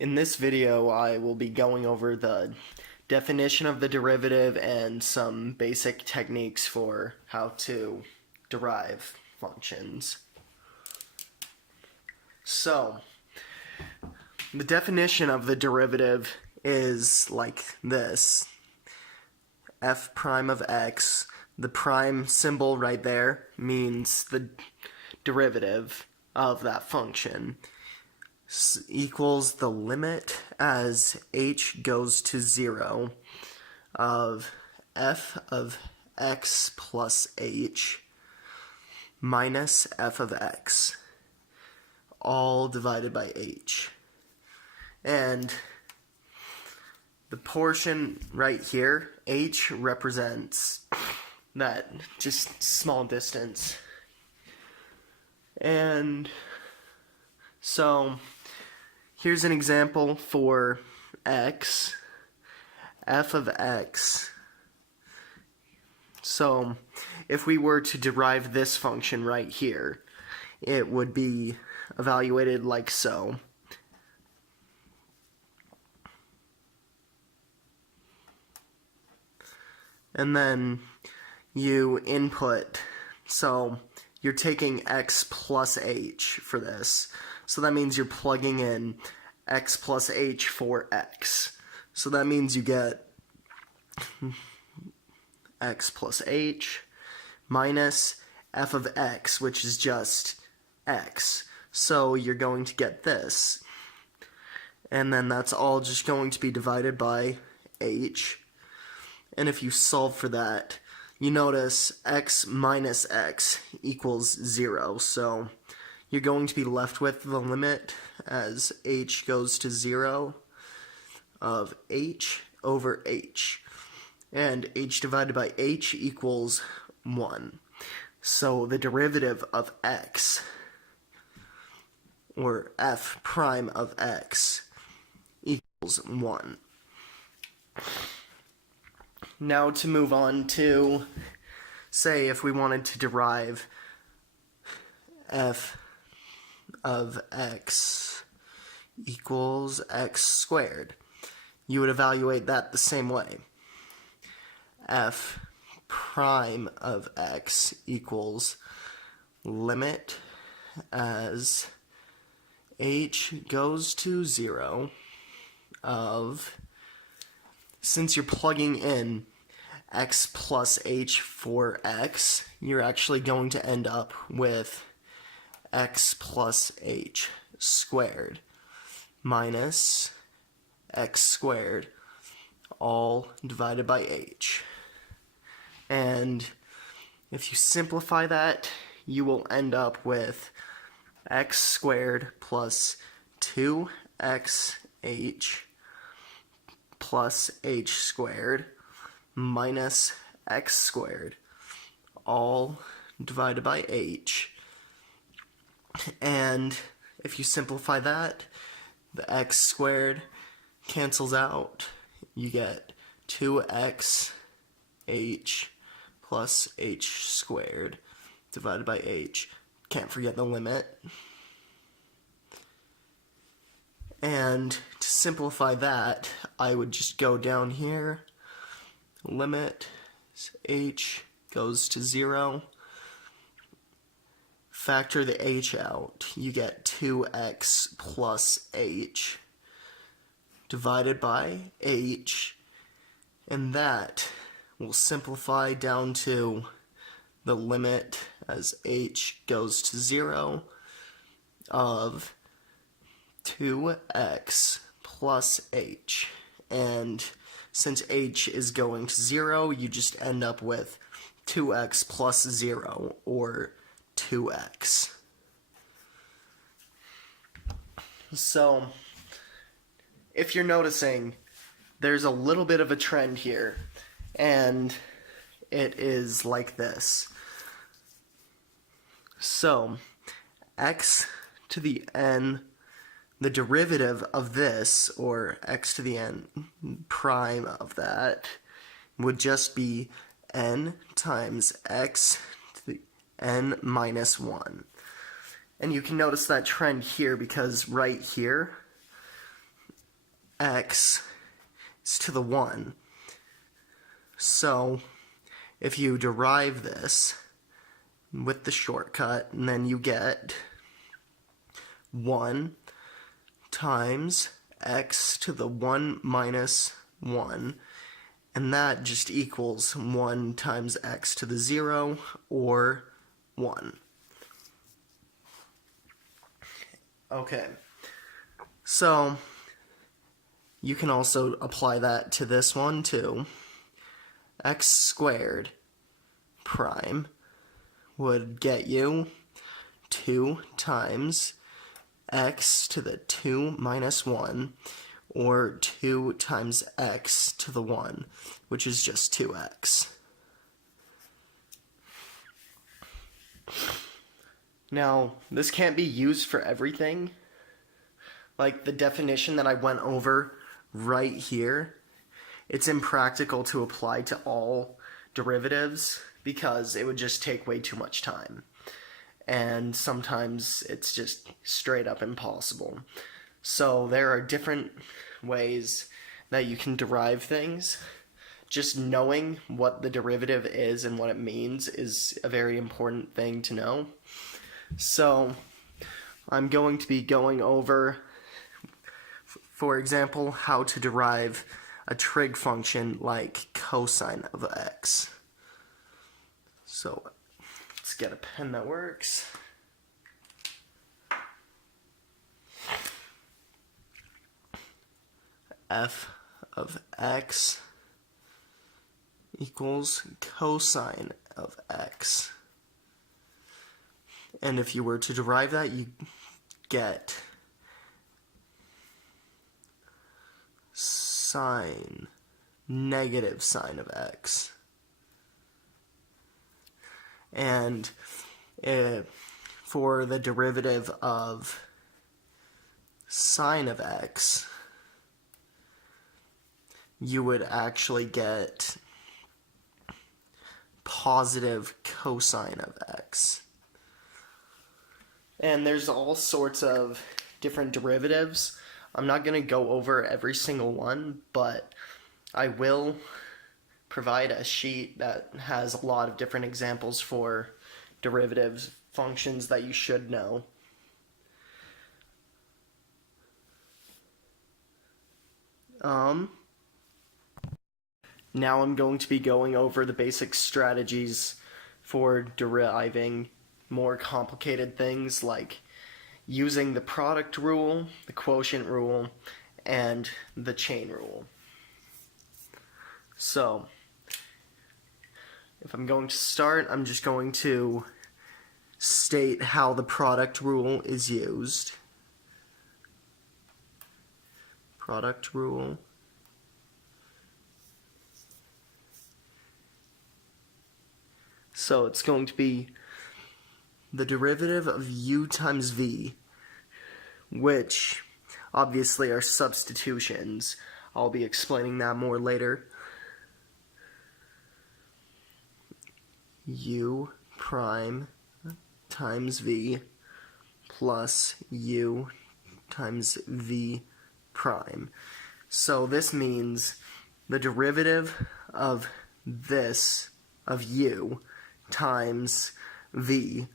In this video, I will be going over the definition of the derivative and some basic techniques for how to derive functions. So, the definition of the derivative is like this. F prime of x, the prime symbol right there means the derivative of that function, equals the limit as h goes to 0 of f of x plus h minus f of x, all divided by h. And the portion right here, h, represents that just small distance. And so here's an example for x, f of x. So if we were to derive this function right here, it would be evaluated like so. And then you input, so you're taking x plus h for this. So that means you're plugging in x plus h for x. So that means you get x plus h minus f of x, which is just x. So you're going to get this. And then that's all just going to be divided by h. And if you solve for that, you notice x minus x equals 0. So you're going to be left with the limit as h goes to 0 of h over h. And h divided by h equals 1. So the derivative of x, or f prime of x, equals 1. Now to move on to, say, if we wanted to derive f of x equals x squared, you would evaluate that the same way. F prime of x equals limit as h goes to 0 of, since you're plugging in x plus h for x, you're actually going to end up with x plus h squared minus x squared, all divided by h. And if you simplify that, you will end up with x squared plus 2xh plus h squared minus x squared, all divided by h. And if you simplify that, the x squared cancels out. You get 2xh plus h squared divided by h. Can't forget the limit. And to simplify that, I would just go down here, limit h goes to 0, factor the h out, you get 2x plus h divided by h, and that will simplify down to the limit as h goes to 0 of 2x plus h. And since h is going to 0, you just end up with 2x plus 0, or 2x. So, if you're noticing, there's a little bit of a trend here, and it is like this. So, x to the n, the derivative of this, or x to the n prime of that, would just be n times x to the n minus 1. And you can notice that trend here because right here, x is to the 1. So if you derive this with the shortcut, and then you get 1 times x to the 1 minus 1, and that just equals 1 times x to the 0, or 1. Okay, so you can also apply that to this one too. X squared prime would get you 2 times x to the 2 minus 1, or 2 times x to the 1, which is just 2x. Now, this can't be used for everything. Like the definition that I went over right here, it's impractical to apply to all derivatives because it would just take way too much time. And sometimes it's just straight up impossible. So there are different ways that you can derive things. Just knowing what the derivative is and what it means is a very important thing to know. So I'm going to be going over, for example, how to derive a trig function like cosine of x. So let's get a pen that works. F of x equals cosine of x. And if you were to derive that, you get sine, negative sine of x. And for the derivative of sine of x, you would actually get positive cosine of x. And there's all sorts of different derivatives. I'm not going to go over every single one, but I will provide a sheet that has a lot of different examples for derivatives, functions that you should know. Now I'm going to be going over the basic strategies for deriving more complicated things like using the product rule, the quotient rule, and the chain rule. So, if I'm going to start, I'm just going to state how the product rule is used. Product rule. So it's going to be the derivative of u times v, which obviously are substitutions. I'll be explaining that more later. U prime times v plus u times v prime. So this means the derivative of this, of u, times v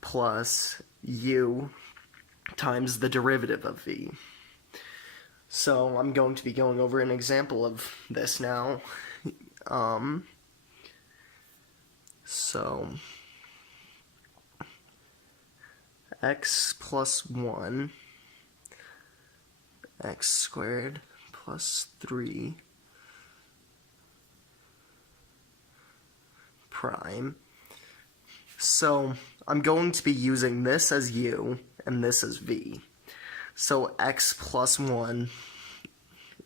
plus u times the derivative of v. So I'm going to be going over an example of this now. So x plus 1, x squared plus 3 prime. So I'm going to be using this as u and this as v. So x plus 1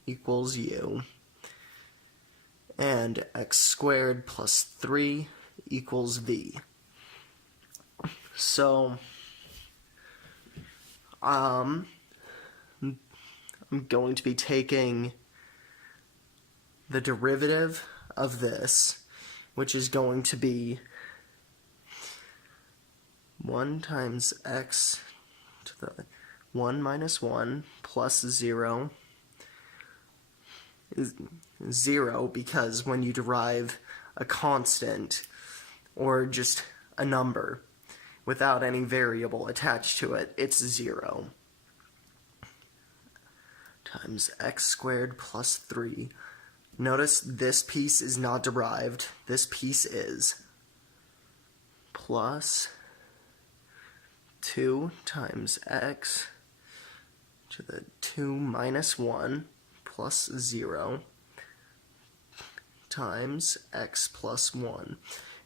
equals u, and x squared plus 3 equals v. So I'm going to be taking the derivative of this, which is going to be 1 times x to the 1 minus 1 plus 0 is 0 because when you derive a constant or just a number without any variable attached to it, it's 0. Times x squared plus 3. Notice this piece is not derived. This piece is. Plus 2 times x to the 2 minus 1 plus 0 times x plus 1.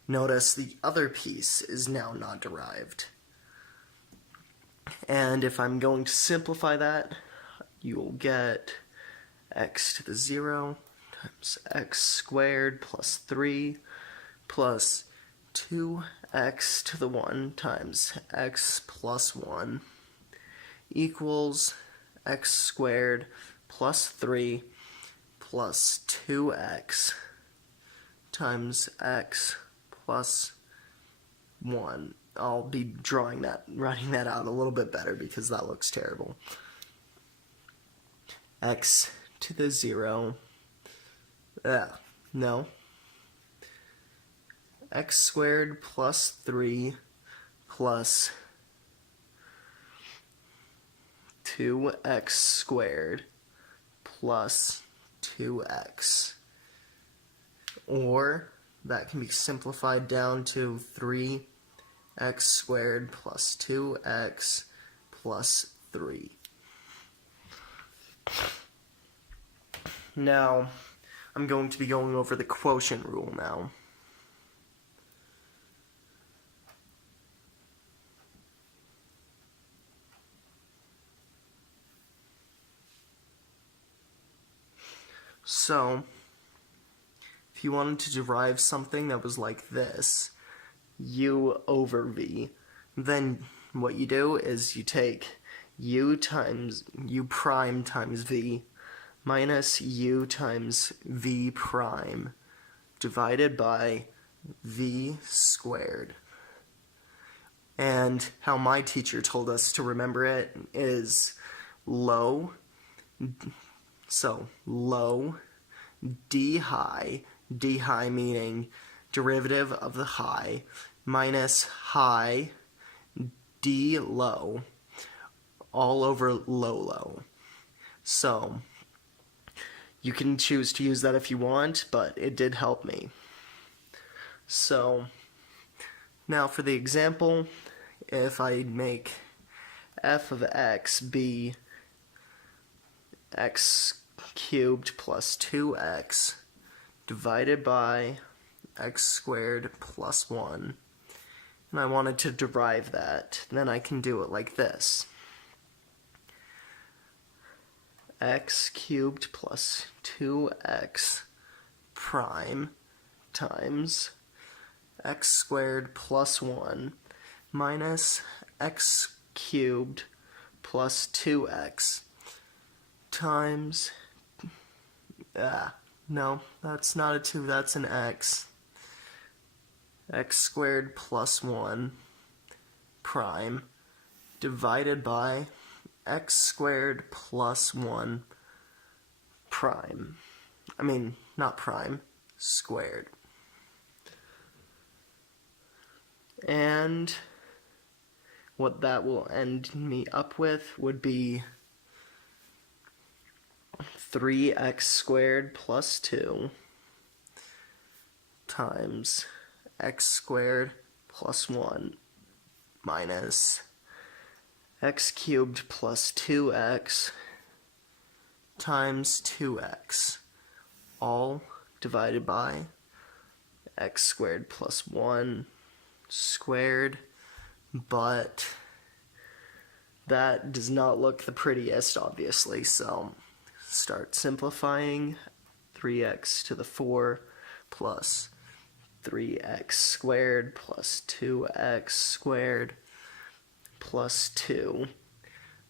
Notice the other piece is now not derived. And if I'm going to simplify that, you'll get x to the 0 times x squared plus 3 plus 2x to the 1 times x plus 1 equals x squared plus 3 plus 2x times x plus 1. I'll be writing that out a little bit better because that looks terrible. X to the 0. No. X squared plus 3 plus 2x squared plus 2x. Or that can be simplified down to 3x squared plus 2x plus 3. Now, I'm going to be going over the quotient rule now. So, if you wanted to derive something that was like this, u over v, then what you do is you take u prime times v minus u times v prime divided by v squared. And how my teacher told us to remember it is low, so low, d high meaning derivative of the high, minus high, d low, all over low. So, you can choose to use that if you want, but it did help me. So, now for the example, if I make f of x be x cubed plus 2x divided by x squared plus 1, and I wanted to derive that, then I can do it like this. X cubed plus 2x prime times x squared plus 1 minus x cubed plus 2x times, no, that's not a 2, that's an x. X squared plus 1 prime divided by x squared plus 1 prime. I mean, not prime, squared. And what that will end me up with would be 3x squared plus 2 times x squared plus 1 minus x cubed plus 2x times 2x, all divided by x squared plus 1 squared, but that does not look the prettiest, obviously, so start simplifying. 3x to the 4 plus 3x squared plus 2x squared plus 2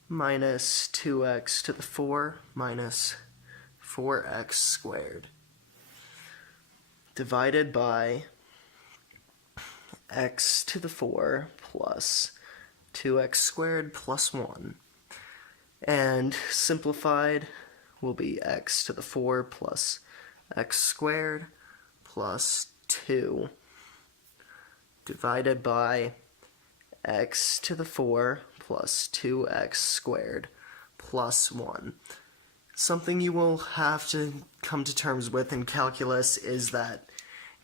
minus 2x to the 4 minus 4x squared divided by x to the 4 plus 2x squared plus 1. And simplified, will be x to the 4 plus x squared plus 2 divided by x to the 4 plus 2x squared plus 1. Something you will have to come to terms with in calculus is that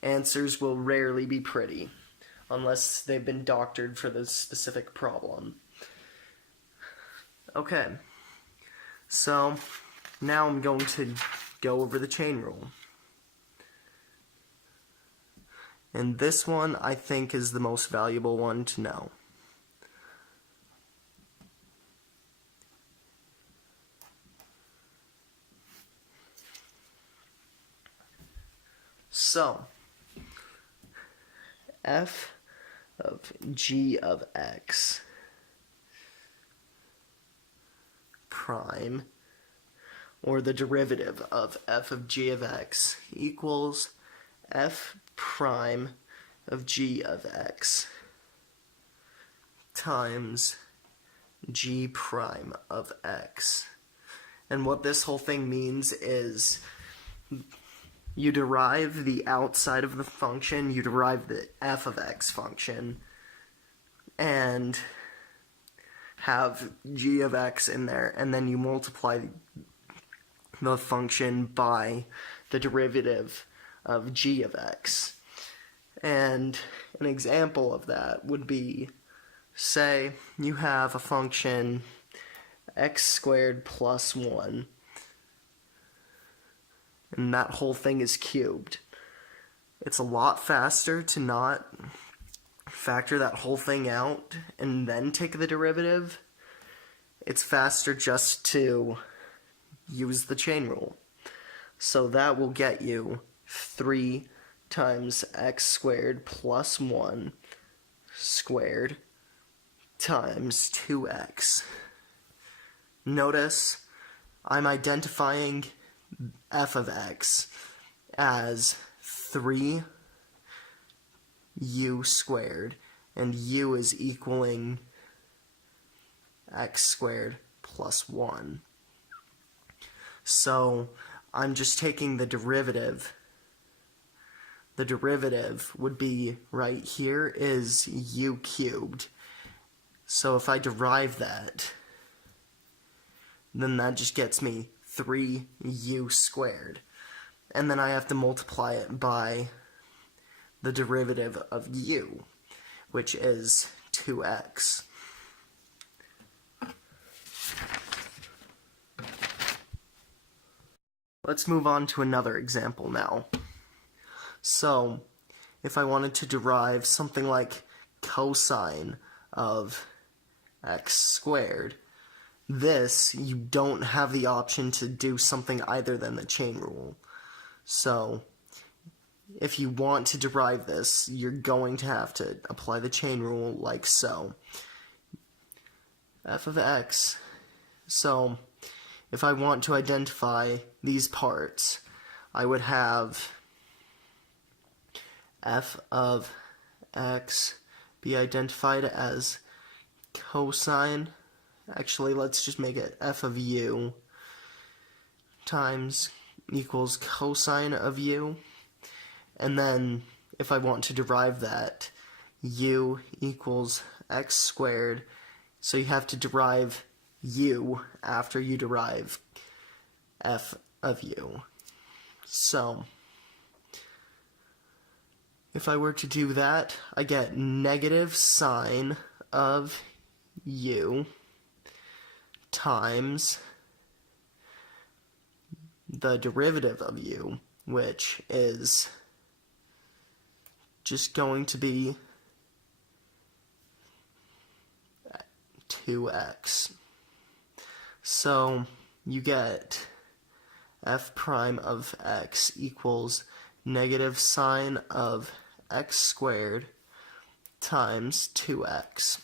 answers will rarely be pretty, unless they've been doctored for the specific problem. Okay, so now I'm going to go over the chain rule. And this one, I think, is the most valuable one to know. So, f of g of x prime, or the derivative of f of g of x, equals f prime of g of x times g prime of x. And what this whole thing means is you derive the outside of the function, you derive the f of x function, and have g of x in there, and then you multiply the function by the derivative of g of x. And an example of that would be, say you have a function x squared plus 1, and that whole thing is cubed. It's a lot faster to not factor that whole thing out and then take the derivative. It's faster just to use the chain rule. So that will get you 3 times x squared plus 1 squared times 2x. Notice I'm identifying f of x as 3u squared, and u is equaling x squared plus 1. So I'm just taking the derivative. The derivative would be right here is u cubed. So if I derive that, then that just gets me 3u squared. And then I have to multiply it by the derivative of u, which is 2x. Let's move on to another example now. So, if I wanted to derive something like cosine of x squared, this, you don't have the option to do something other than the chain rule. So, if you want to derive this, you're going to have to apply the chain rule like so. F of x. So, if I want to identify these parts, I would have f of x be identified as cosine. Actually, let's just make it f of u times equals cosine of u. And then, if I want to derive that, u equals x squared. So you have to derive u after you derive f of u. So, if I were to do that, I get negative sine of u times the derivative of u, which is just going to be 2x. So you get f prime of x equals negative sine of x squared times 2x.